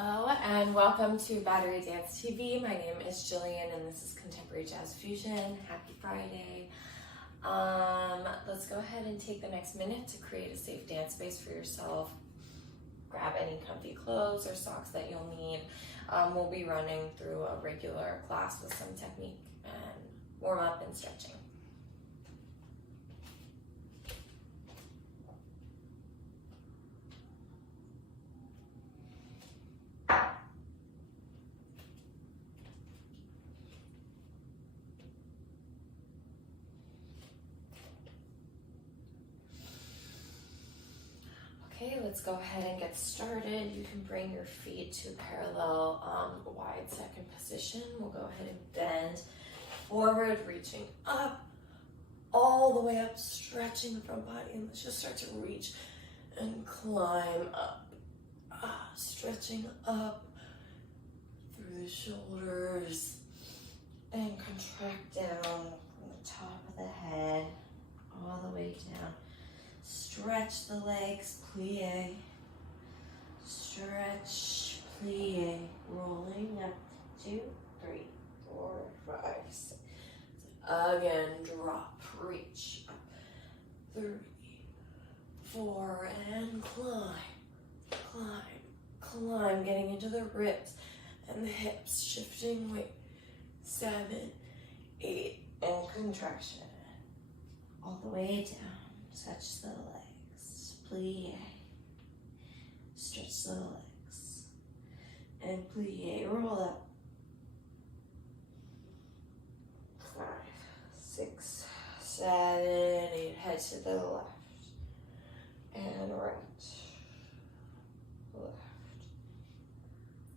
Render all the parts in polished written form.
Hello and welcome to Battery Dance TV. My name is Jillian and this is Contemporary Jazz Fusion. Happy Friday. Let's go ahead and take the next minute to create a safe dance space for yourself. Grab any comfy clothes or socks that you'll need. We'll be running through a regular class with some technique and warm up and stretching. Okay, let's go ahead and get started. You can bring your feet to parallel wide second position. We'll go ahead and bend forward, reaching up, all the way up, stretching the front body, and let's just start to reach and climb up. Stretching up through the shoulders and contract down from the top of the head all the way down. Stretch the legs, plie, stretch, plie, rolling up, 2, 3, 4, 5, 6. Again, drop, reach up, 3, 4, and climb, climb, climb, getting into the ribs and the hips, shifting weight, 7, 8, and contraction, all the way down. Touch the legs, plie, stretch the legs, and plie, roll up. 5, 6, 7, 8, head to the left, and right, left,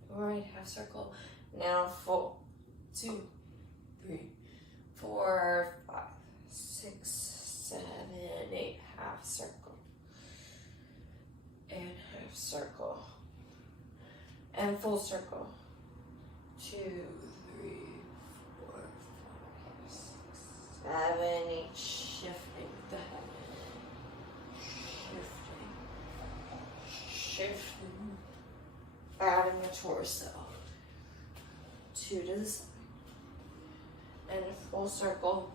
right, half circle, now full, 2, 3, 4, 5, 6, 7, 8, half circle, and half circle, and full circle, 2, 3, 4, 5, 6, 7, 8, shifting the head, shifting, adding the torso, 2 to the side, and a full circle.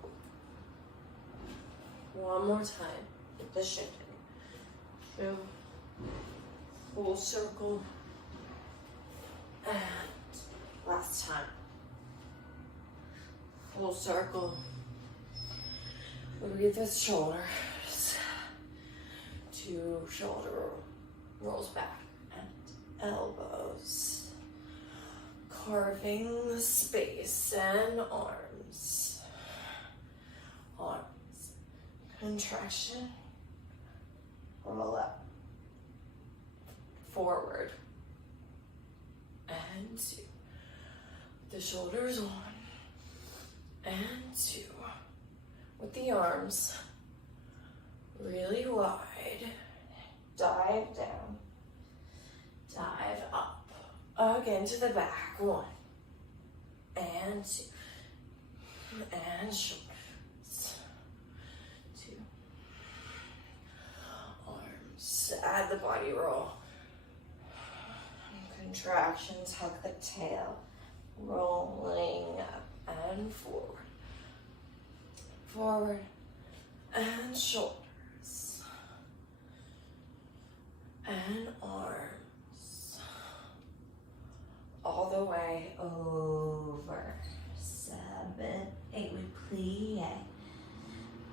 One more time with the shifting. 2, full circle, and last time. Full circle. Breathe the shoulders. 2 shoulder rolls back and elbows. Carving the space and arms. Arms. Contraction, roll up, forward, and 2. The shoulders on, and 2. With the arms really wide, dive down, dive up, again to the back, 1, and 2, and shoulders. Add the body roll. Contractions, hug the tail. Rolling up and forward. Forward and shoulders. And arms. All the way over. 7, 8, we plie.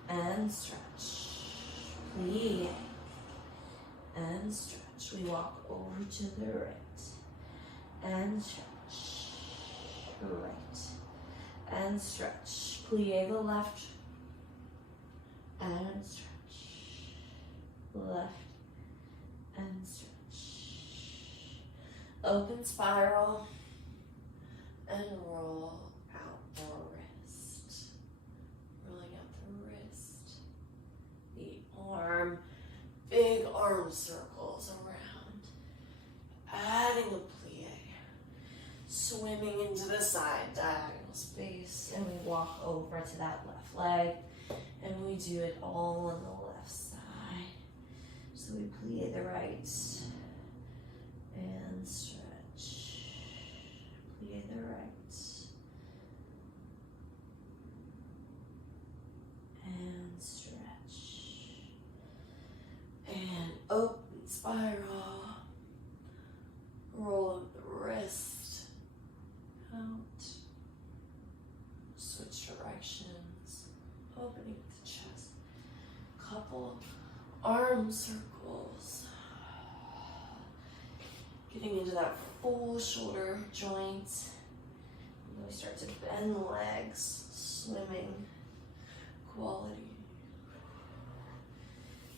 And stretch. Plie. And stretch. We walk over to the right. And stretch. Right. And stretch. Plie the left. And stretch. Left. And stretch. Open spiral. And roll out the wrist. Rolling out the wrist. The arm. Big arm circles around, adding a plie, swimming into the side diagonal space, and we walk over to that left leg, and we do it all on the left side. So we plie the right, and stretch, plie the right. And stretch. And open spiral. Roll up the wrist. Out. Switch directions. Opening the chest. Couple arm circles. Getting into that full shoulder joint. And then we start to bend the legs. Swimming quality.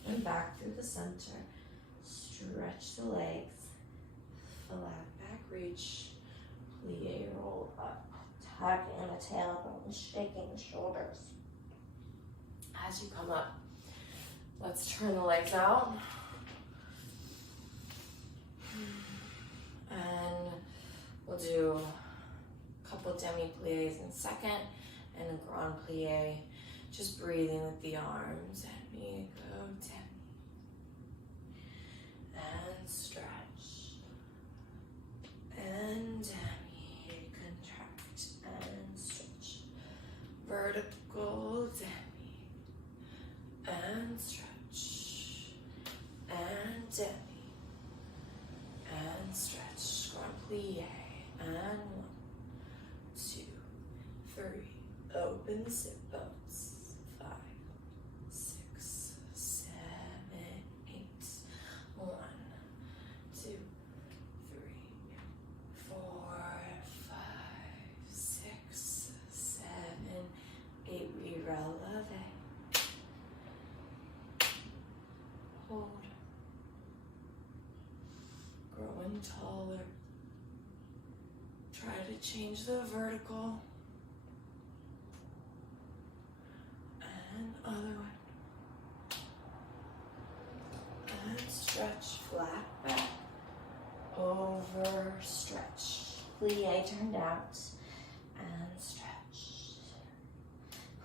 And back through the center. Stretch the legs. Flat back reach. Plie, roll up. Tucking the tailbone, shaking the shoulders. As you come up, let's turn the legs out. And we'll do a couple demi-plies in second and a grand plie. Just breathing with the arms. And we go demi. And stretch. And demi. Contract and stretch. Vertical demi. And stretch. And demi. And stretch. Grand plie. And 1, 2, 3. Open sit bones. 5, 6, 7, 8. 1, 2, 3, 4, 5, 6, 7, 8. We releve. Hold. Growing taller. Try to change the vertical. And other one. And stretch flat back. Over stretch. Plie turned out. And stretch.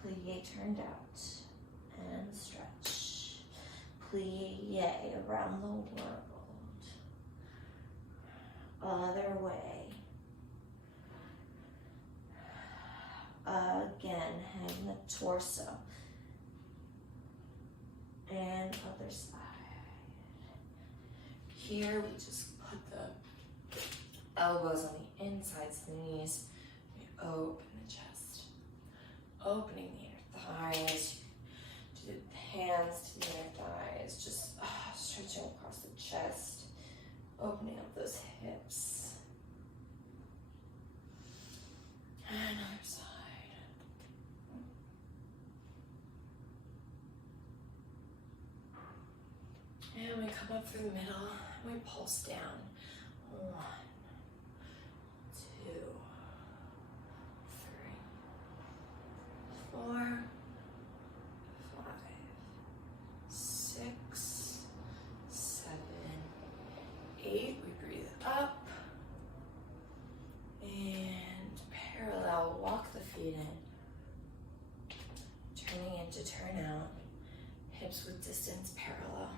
Plie turned out. And stretch. Plie around the world. Other way. Again, hang the torso. And other side. Here we just put the elbows on the insides of the knees. We open the chest. Opening the inner thighs. Do the hands to the inner thighs. Just stretching across the chest. Opening up those hips. And other side. And we come up through the middle. And we pulse down. 1, 2, 3, 4, 5, 6, 7, 8. We breathe up. And parallel, walk the feet in. Turning in to turn out. Hips with distance parallel.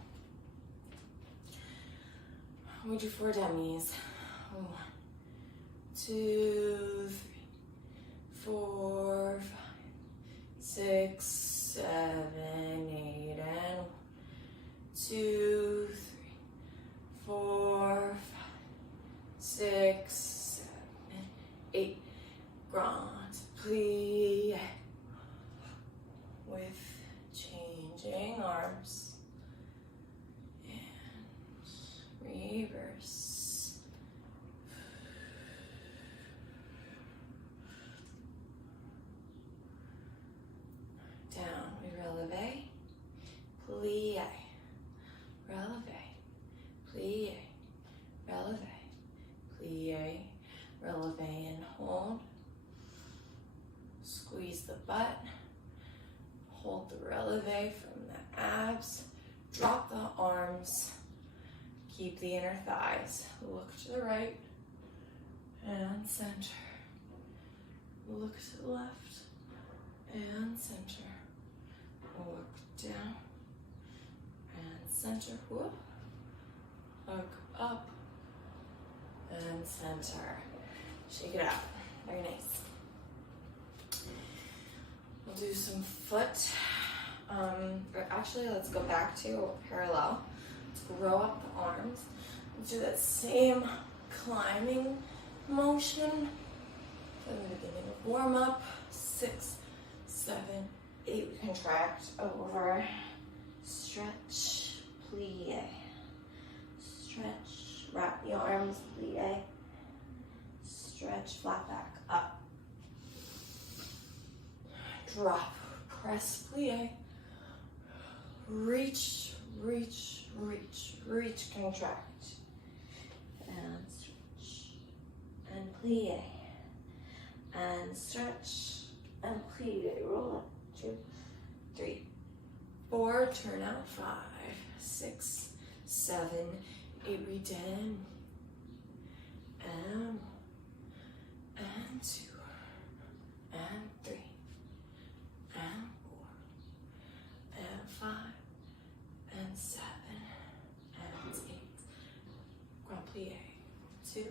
We do 4 demis. 1, 2, 3, 4, 5, 6, 7, 8, and 2, 3, 4, 5, 6, 7, 8. Grand plie with changing arms. Reverse. Down, we releve, plie, releve, plie, releve, plie, releve and hold. Squeeze the butt, hold the releve from the abs, drop the arms. Keep the inner thighs. Look to the right and center. Look to the left and center. Look down and center. Whoop. Look up and center. Shake it out. Very nice. We'll do some foot. Or actually, let's go back to parallel. Let's grow up the arms. Let's do that same climbing motion from the beginning of warm up. 6, 7, 8. We contract over. Stretch, plie. Stretch, wrap the arms, plie. Stretch, flat back, up. Drop, press, plie. Reach, reach, reach, reach, contract. And stretch, and plie. And stretch, and plie. Roll up. 2, 3, 4. Turn out. 5, 6, 7, 8. Reach in. And 2, and 3, and 4, and 5, and 7, and 8. Grand plie. 2,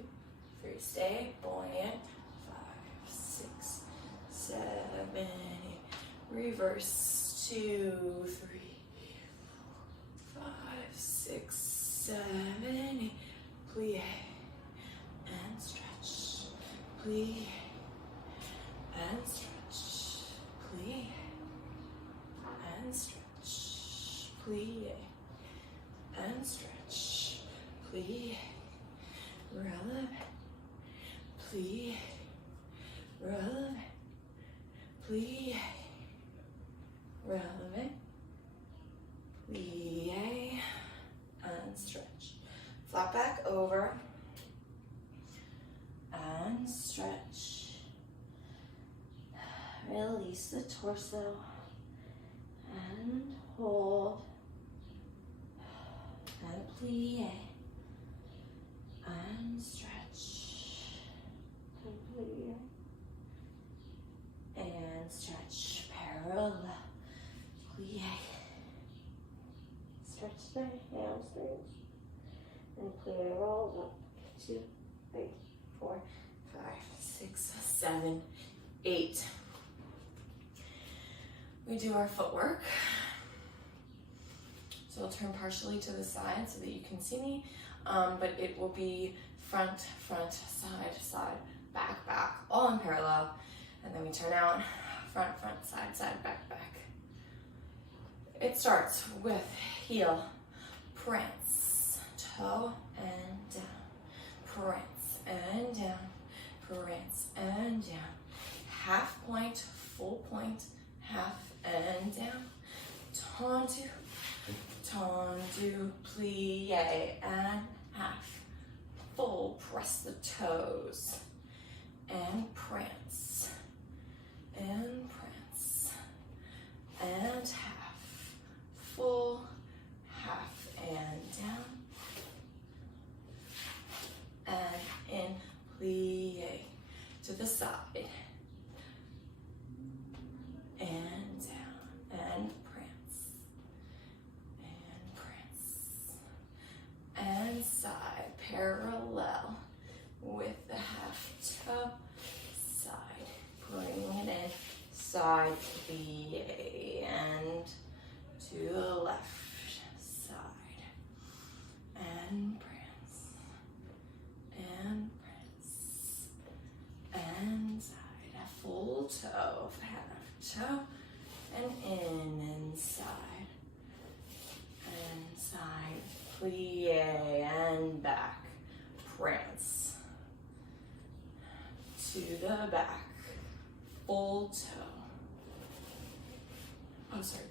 3. Stay buoyant. 5, 6, 7, 8. Reverse. 2, 3, 5, 6, 7, 8. Plie. And stretch. Plie. And stretch. Plie. And stretch. Plie. And stretch. Plie. Releve. Plie. Releve. Plie. Releve. Plie. And stretch. Flat back over. And stretch. Release the torso. And hold. And plie. And stretch. And plie. And stretch. Parallel. Plie. Stretch the hamstrings. And plie rolls up. 2, 3, 4, 5, 6, 7, 8. We do our footwork. So I'll turn partially to the side so that you can see me, but it will be front, front, side, side, back, back, all in parallel. And then we turn out, front, front, side, side, back, back. It starts with heel, prance, toe and down, prance and down, prance and down, half point, full point, half and down, tendu, tendu, plie and half, full, press the toes, and prance, and prance, and half, full, half and down, and in, plie, to the side, and down, and prance, and side, parallel with the half toe, side, bring it in, side, plie, and to the left side, and prance, and side, a full toe, half toe, and in and side, plie and back, prance, to the back, full toe, oh sorry,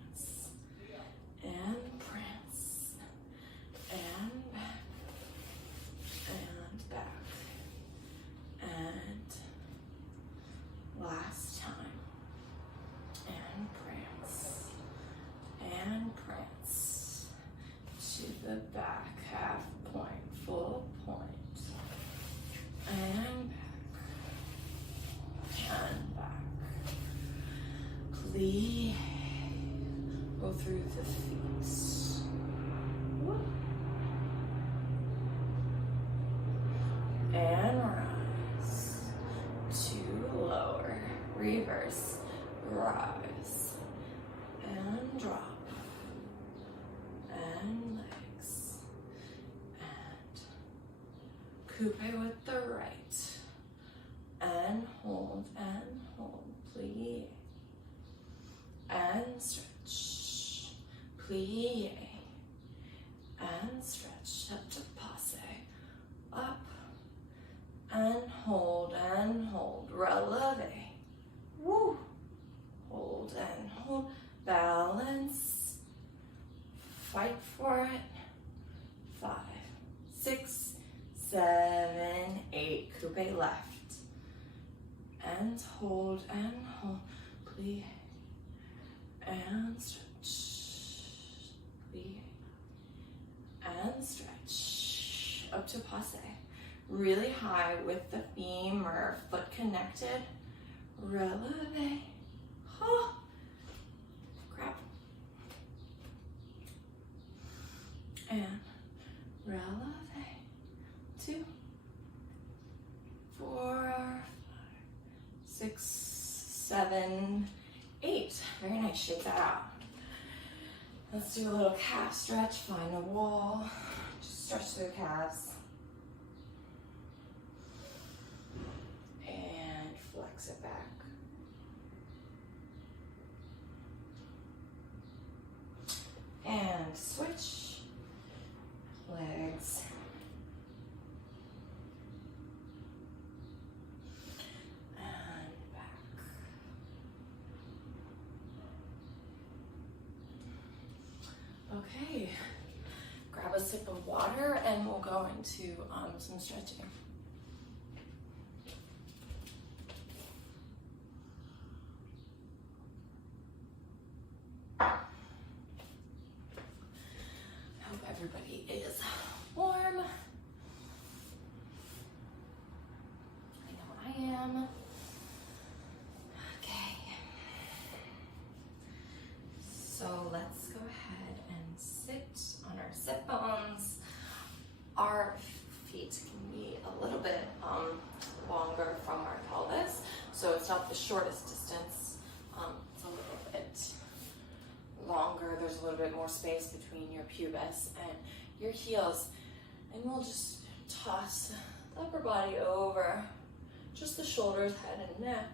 prance, and back, and back, and last time, and prance, to the back, half point, full point, and back, plie, go through the feet, and rise, reverse, rise, and drop, and legs, and coupe with the right, and hold, plie, and stretch, plie, and stretch up to passe, up, and hold, releve, woo, hold and hold, balance, fight for it, 5, 6, 7, 8, coupe left, and hold, plie, and stretch, plie, and stretch, up to passe, really high with the femur, foot connected, releve, oh, grab, and releve, 2, 4, 5, 6, 7, 8. Very nice, shake that out. Let's do a little calf stretch, find a wall, just stretch through the calves. And flex it back. And switch, legs. And back. Okay, grab a sip of water and we'll go into some stretching. Hope everybody is warm. I know I am. Okay. So let's go ahead and sit on our sit bones. Our feet can be a little bit longer from our pelvis, so it's not the shortest distance. It's a little bit longer. There's a little bit more space between your pubis and your heels, and we'll just toss the upper body over, just the shoulders, head, and neck,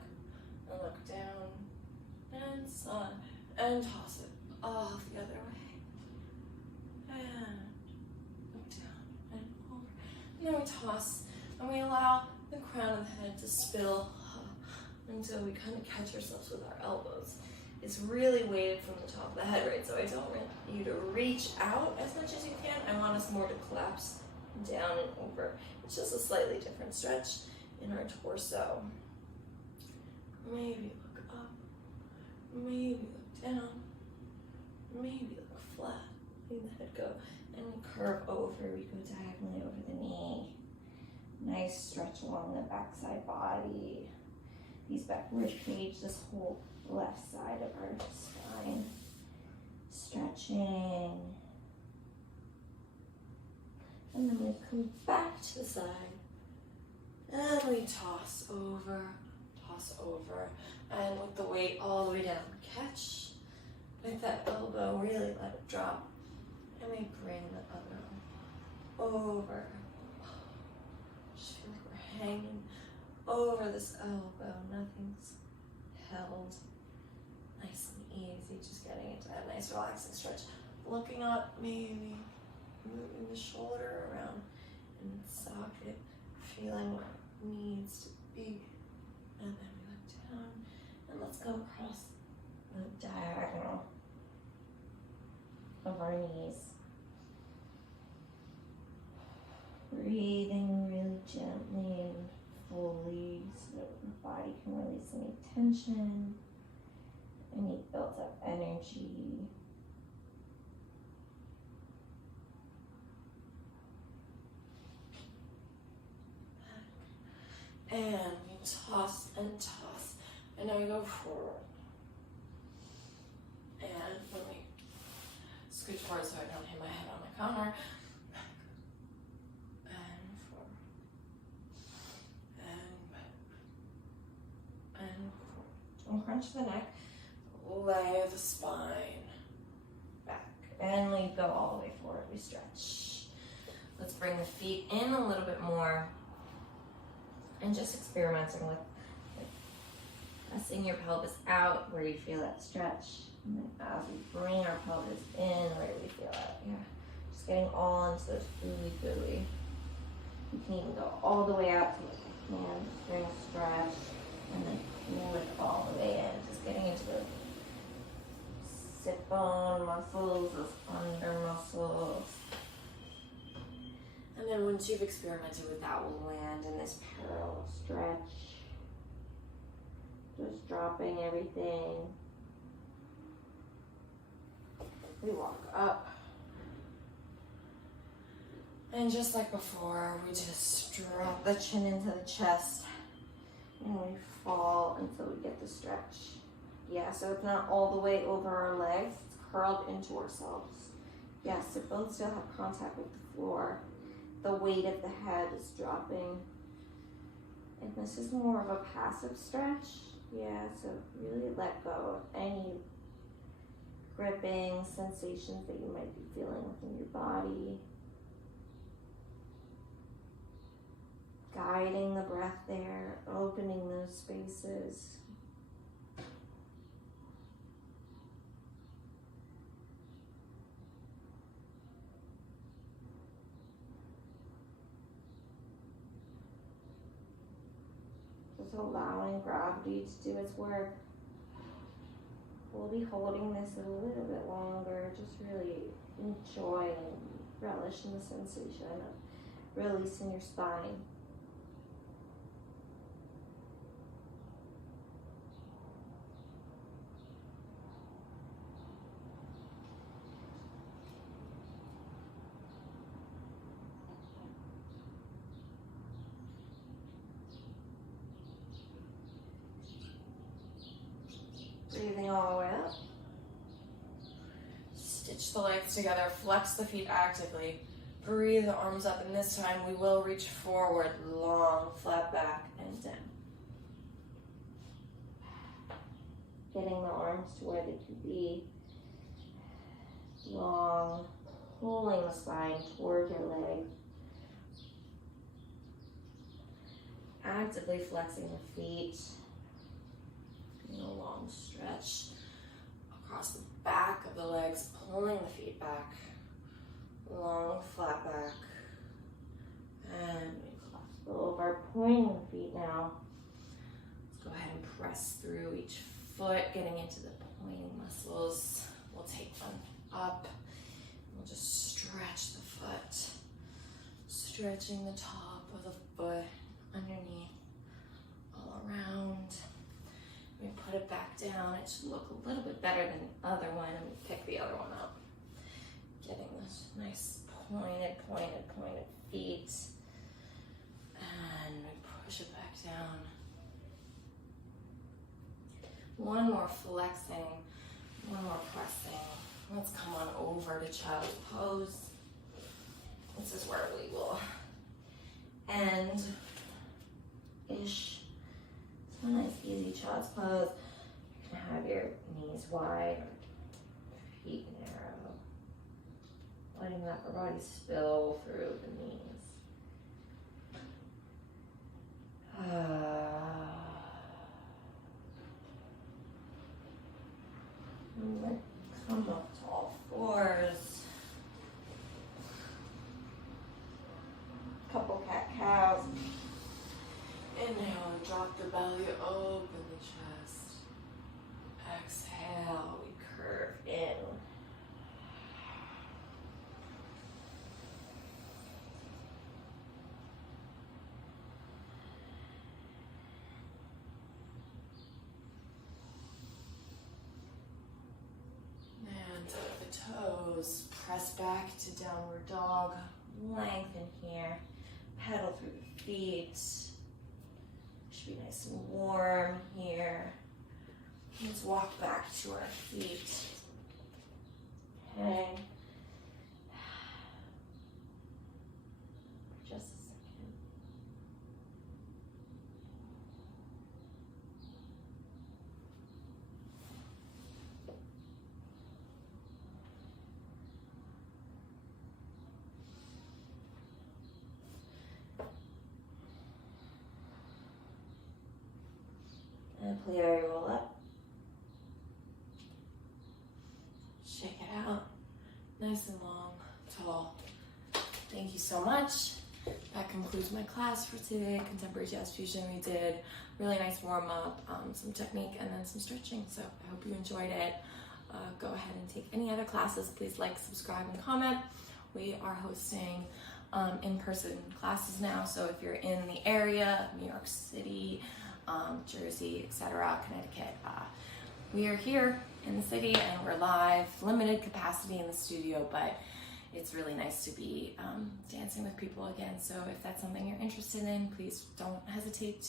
and look down and side, and toss it off the other way, and look down and over, and then we toss, and we allow the crown of the head to spill until we kind of catch ourselves with our elbows. It's really weighted from the top of the head, right? So I don't want you to reach out as much as you can. I want us more to collapse down and over. It's just a slightly different stretch in our torso. Maybe look up, maybe look down, maybe look flat. Let the head go and curve over. We go diagonally over the knee. Nice stretch along the backside body. These back rib cage, this whole left side of our spine. Stretching. And then we come back to the side. And we toss over. And with the weight all the way down, catch with that elbow, really let it drop. And we bring the other arm over. Just feel like we're hanging over this elbow. Nothing's held. Nice and easy, just getting into that nice relaxing stretch. Looking up, maybe moving the shoulder around in the socket, feeling where it needs to be. And then we look down, and let's go across the diagonal of our knees. Breathing really gently and fully so that the body can release any tension, any built up energy. And we toss and toss. And now we go forward. And when we scooch forward so I don't hit my head on my counter. And forward. And back. And forward. crunch the neck, lay the spine back, and we go all the way forward. We stretch. Let's bring the feet in a little bit more, and just experimenting with pressing your pelvis out where you feel that stretch. And then as we bring our pelvis in, where do we feel that? Yeah, just getting all into those ooey gooey. You can even go all the way out to the hand, just doing a stretch, and then pull it all the way in, just getting into the sit bone muscles, those under muscles. And then once you've experimented with that, we'll land in this parallel stretch. Just dropping everything. We walk up. And just like before, we just drop the chin into the chest. And we fall until we get the stretch. Yeah, so it's not all the way over our legs. It's curled into ourselves. Yes, so both still have contact with the floor. The weight of the head is dropping. And this is more of a passive stretch. Yeah, so really let go of any gripping sensations that you might be feeling within your body. Guiding the breath there, opening those spaces. Just allowing gravity to do its work. We'll be holding this a little bit longer. Just really enjoy and relish in the sensation of releasing your spine. Breathing all the way up. Stitch the legs together, flex the feet actively. Breathe the arms up, and this time we will reach forward, long, flat back, and down. Getting the arms to where they can be. Long, pulling the spine toward your leg. Actively flexing the feet. A long stretch across the back of the legs, pulling the feet back, long flat back, and we clasp over, pointing the feet now. Let's go ahead and press through each foot, getting into the pointing muscles. We'll take one up, we'll just stretch the foot, stretching the top of the foot, underneath, all around. We put it back down. It should look a little bit better than the other one, and we pick the other one up. Getting this nice pointed feet. And we push it back down. One more flexing, one more pressing. Let's come on over to child's pose. This is where we will end-ish. A nice easy child's pose. You can have your knees wide or feet narrow. Letting that upper body spill through the knees. And then come up to all fours. Couple cat-cows. Inhale and drop the belly, open the chest. Exhale, we curve in. And the toes, press back to downward dog. Lengthen here. Pedal through the feet. Should be nice and warm here. Let's walk back to our feet. Okay. Just a second. And Polari roll up. Shake it out. Nice and long, tall. Thank you so much. That concludes my class for today. Contemporary Jazz Fusion. We did really nice warm up, some technique, and then some stretching. So I hope you enjoyed it. Go ahead and take any other classes. Please like, subscribe, and comment. We are hosting in-person classes now. So if you're in the area, New York City, Jersey, etc., Connecticut, we are here in the city and we're live. Limited capacity in the studio, but it's really nice to be dancing with people again. So if that's something you're interested in, please don't hesitate